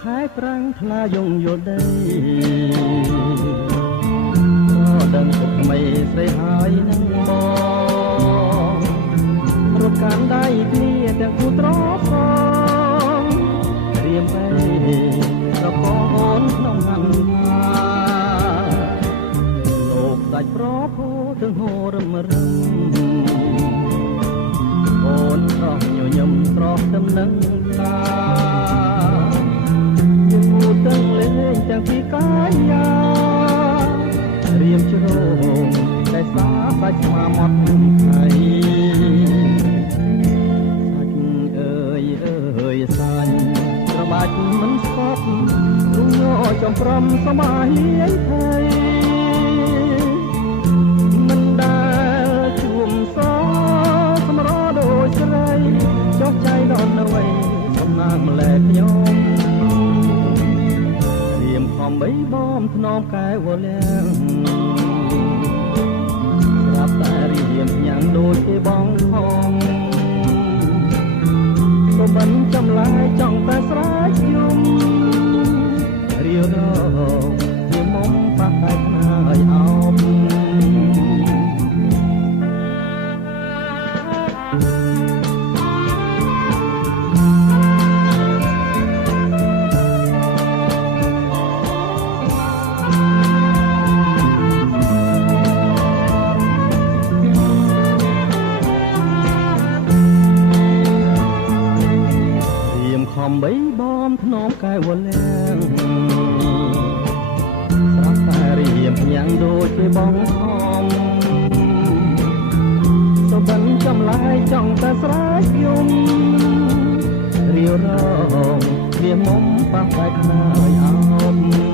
ខែប្រាំងថ្លាយងយល់ដីក៏ដឹងទឹកថ្មីស្រីហើយនឹងបងរត់កាន់ដៃគ្នាទាំងគូត្រសងរៀមអីប្រកអូនក្នុងហង្ហាលោកដាច់ប្រភោទាំងហូររឹមរឹមអូនស្រស់ញញឹមស្រស់ដំណឹងតាយើងងូតទាំងលេងទាំងពីកាយារៀមជ្រងតែសាសាច់ស្មាមត់ថៃសាច់អើយសាច់ត្របាច់មិនស្កប់រុងចំព្រំសមាហៀនថៃមិនដែលជួមសសម្រដូចស្រីចុះចៃដល់នៅឯសំណាងម្លែកខ្ញុំរៀមខំបីបំថ្នមកែវលាំងស្រាប់តែរៀមញ៉ាំដូចគេបងខំក៏មិនចំឡាយចង់តែស្រែកយំរៀវរងជាមុំបាក់តែខ្នើយអោបខំបីបំថ្នមកែវលាំងស្រាប់តែរៀមញ៉ាំងដូចគេបងខំសុបិនចំឡាយចង់តែស្រែកយំរៀវរងវាមុំបាក់តែខ្នើយអោប